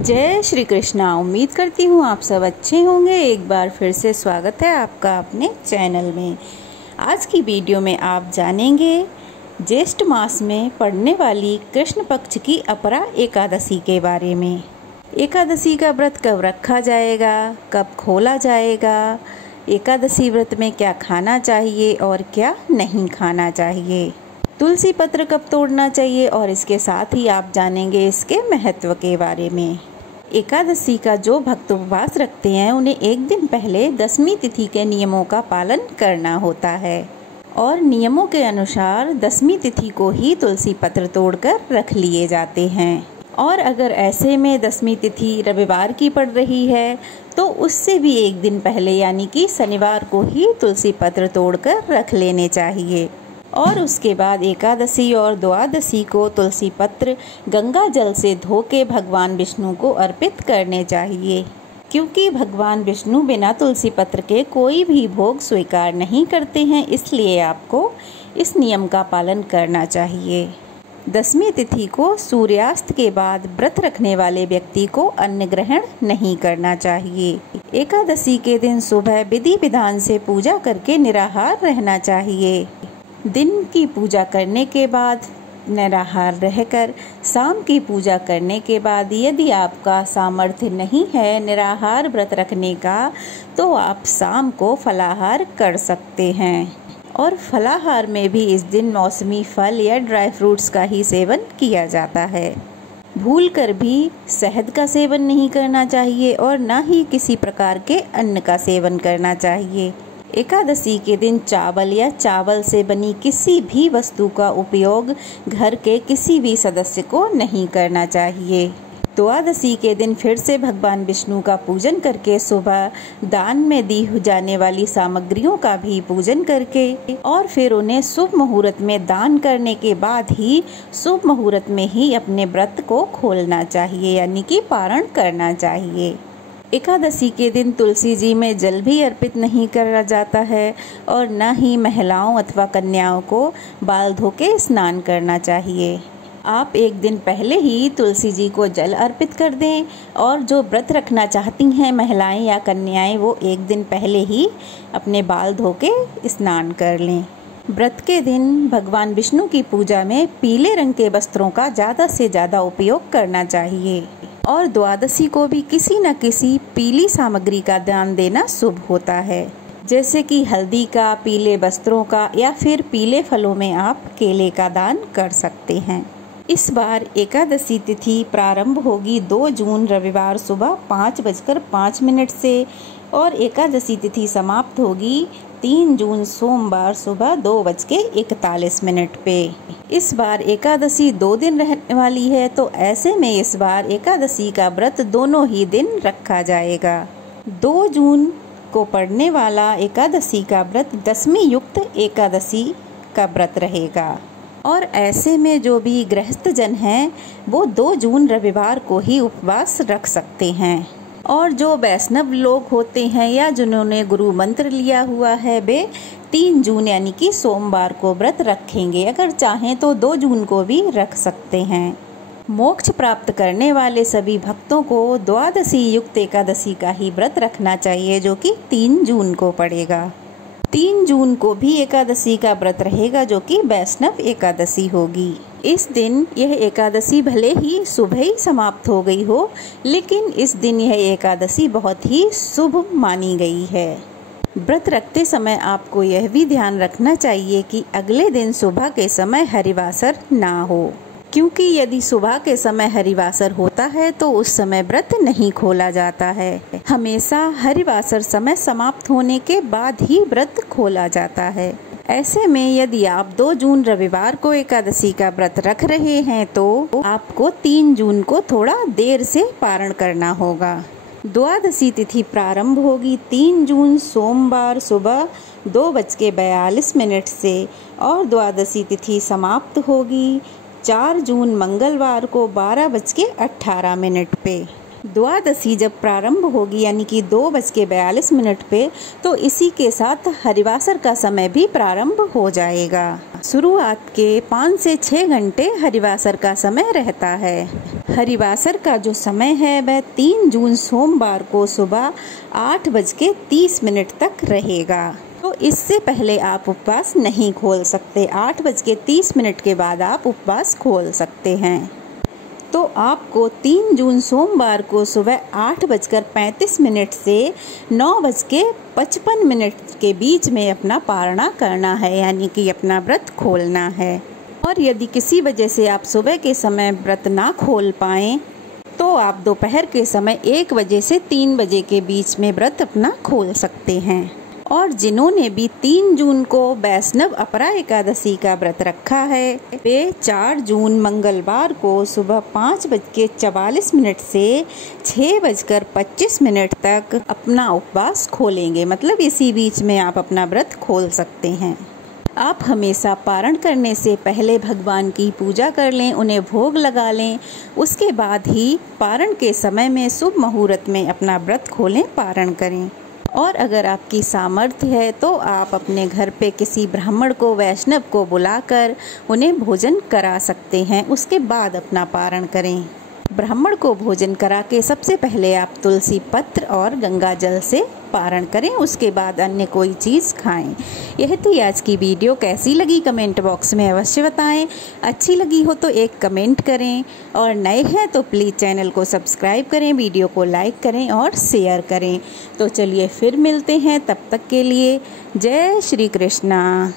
जय श्री कृष्णा। उम्मीद करती हूँ आप सब अच्छे होंगे। एक बार फिर से स्वागत है आपका अपने चैनल में। आज की वीडियो में आप जानेंगे ज्येष्ठ मास में पड़ने वाली कृष्ण पक्ष की अपरा एकादशी के बारे में। एकादशी का व्रत कब रखा जाएगा, कब खोला जाएगा, एकादशी व्रत में क्या खाना चाहिए और क्या नहीं खाना चाहिए, तुलसी पत्र कब तोड़ना चाहिए और इसके साथ ही आप जानेंगे इसके महत्व के बारे में। एकादशी का जो भक्त उपवास रखते हैं उन्हें एक दिन पहले 10वीं तिथि के नियमों का पालन करना होता है और नियमों के अनुसार 10वीं तिथि को ही तुलसी पत्र तोड़कर रख लिए जाते हैं। और अगर ऐसे में 10वीं तिथि रविवार की पड़ रही है तो उससे भी एक दिन पहले यानी कि शनिवार को ही तुलसी पत्र तोड़कर रख लेने चाहिए। और उसके बाद एकादशी और द्वादशी को तुलसी पत्र गंगा जल से धो के भगवान विष्णु को अर्पित करने चाहिए, क्योंकि भगवान विष्णु बिना तुलसी पत्र के कोई भी भोग स्वीकार नहीं करते हैं। इसलिए आपको इस नियम का पालन करना चाहिए। 10वीं तिथि को सूर्यास्त के बाद व्रत रखने वाले व्यक्ति को अन्न ग्रहण नहीं करना चाहिए। एकादशी के दिन सुबह विधि विधान से पूजा करके निराहार रहना चाहिए। दिन की पूजा करने के बाद निराहार रहकर शाम की पूजा करने के बाद यदि आपका सामर्थ्य नहीं है निराहार व्रत रखने का तो आप शाम को फलाहार कर सकते हैं। और फलाहार में भी इस दिन मौसमी फल या ड्राई फ्रूट्स का ही सेवन किया जाता है। भूलकर भी शहद का सेवन नहीं करना चाहिए और न ही किसी प्रकार के अन्न का सेवन करना चाहिए। एकादशी के दिन चावल या चावल से बनी किसी भी वस्तु का उपयोग घर के किसी भी सदस्य को नहीं करना चाहिए। द्वादशी के दिन फिर से भगवान विष्णु का पूजन करके सुबह दान में दी जाने वाली सामग्रियों का भी पूजन करके और फिर उन्हें शुभ मुहूर्त में दान करने के बाद ही शुभ मुहूर्त में ही अपने व्रत को खोलना चाहिए यानी कि पारण करना चाहिए। एकादशी के दिन तुलसी जी में जल भी अर्पित नहीं करा जाता है और न ही महिलाओं अथवा कन्याओं को बाल धो के स्नान करना चाहिए। आप एक दिन पहले ही तुलसी जी को जल अर्पित कर दें और जो व्रत रखना चाहती हैं महिलाएं या कन्याएं वो एक दिन पहले ही अपने बाल धो के स्नान कर लें। व्रत के दिन भगवान विष्णु की पूजा में पीले रंग के वस्त्रों का ज़्यादा से ज़्यादा उपयोग करना चाहिए और द्वादशी को भी किसी न किसी पीली सामग्री का दान देना शुभ होता है, जैसे कि हल्दी का, पीले वस्त्रों का या फिर पीले फलों में आप केले का दान कर सकते हैं। इस बार एकादशी तिथि प्रारंभ होगी 2 जून रविवार सुबह 5:05 से और एकादशी तिथि समाप्त होगी 3 जून सोमवार सुबह 2:41 पे। इस बार एकादशी 2 दिन रहने वाली है तो ऐसे में इस बार एकादशी का व्रत दोनों ही दिन रखा जाएगा। 2 जून को पड़ने वाला एकादशी का व्रत 10वीं युक्त एकादशी का व्रत रहेगा और ऐसे में जो भी गृहस्थ जन हैं वो 2 जून रविवार को ही उपवास रख सकते हैं और जो वैष्णव लोग होते हैं या जिन्होंने गुरु मंत्र लिया हुआ है वे 3 जून यानी कि सोमवार को व्रत रखेंगे। अगर चाहें तो 2 जून को भी रख सकते हैं। मोक्ष प्राप्त करने वाले सभी भक्तों को द्वादशी युक्त एकादशी का ही व्रत रखना चाहिए जो कि 3 जून को पड़ेगा। 3 जून को भी एकादशी का व्रत रहेगा जो कि वैष्णव एकादशी होगी। इस दिन यह एकादशी भले ही सुबह ही समाप्त हो गई हो लेकिन इस दिन यह एकादशी बहुत ही शुभ मानी गई है। व्रत रखते समय आपको यह भी ध्यान रखना चाहिए कि अगले दिन सुबह के समय हरिवासर ना हो, क्योंकि यदि सुबह के समय हरिवासर होता है तो उस समय व्रत नहीं खोला जाता है। हमेशा हरिवासर समय समाप्त होने के बाद ही व्रत खोला जाता है। ऐसे में यदि आप 2 जून रविवार को एकादशी का व्रत रख रहे हैं तो आपको 3 जून को थोड़ा देर से पारण करना होगा। द्वादशी तिथि प्रारंभ होगी 3 जून सोमवार सुबह 2:42 से और द्वादशी तिथि समाप्त होगी 4 जून मंगलवार को 12:18 पे। द्वादशी जब प्रारंभ होगी यानी कि 2:42 पे तो इसी के साथ हरिवासर का समय भी प्रारंभ हो जाएगा। शुरुआत के 5 से 6 घंटे हरिवासर का समय रहता है। हरिवासर का जो समय है वह 3 जून सोमवार को सुबह 8:30 तक रहेगा। तो इससे पहले आप उपवास नहीं खोल सकते। 8:30 के बाद आप उपवास खोल सकते हैं। तो आपको 3 जून सोमवार को सुबह 8:35 से 9:55 के बीच में अपना पारणा करना है, यानी कि अपना व्रत खोलना है। और यदि किसी वजह से आप सुबह के समय व्रत ना खोल पाएँ तो आप दोपहर के समय 1 बजे से 3 बजे के बीच में व्रत अपना खोल सकते हैं। और जिन्होंने भी 3 जून को वैष्णव अपरा एकादशी का व्रत रखा है वे 4 जून मंगलवार को सुबह 5:44 से 6:25 तक अपना उपवास खोलेंगे। मतलब इसी बीच में आप अपना व्रत खोल सकते हैं। आप हमेशा पारण करने से पहले भगवान की पूजा कर लें, उन्हें भोग लगा लें। उसके बाद ही पारण के समय में शुभ मुहूर्त में अपना व्रत खोलें, पारण करें। और अगर आपकी सामर्थ्य है तो आप अपने घर पे किसी ब्राह्मण को, वैष्णव को बुलाकर उन्हें भोजन करा सकते हैं। उसके बाद अपना पारण करें। ब्राह्मण को भोजन करा के सबसे पहले आप तुलसी पत्र और गंगा जल से पारण करें, उसके बाद अन्य कोई चीज़ खाएं। यह थी आज की वीडियो। कैसी लगी कमेंट बॉक्स में अवश्य बताएं। अच्छी लगी हो तो एक कमेंट करें और नए हैं तो प्लीज़ चैनल को सब्सक्राइब करें, वीडियो को लाइक करें और शेयर करें। तो चलिए फिर मिलते हैं, तब तक के लिए जय श्री कृष्णा।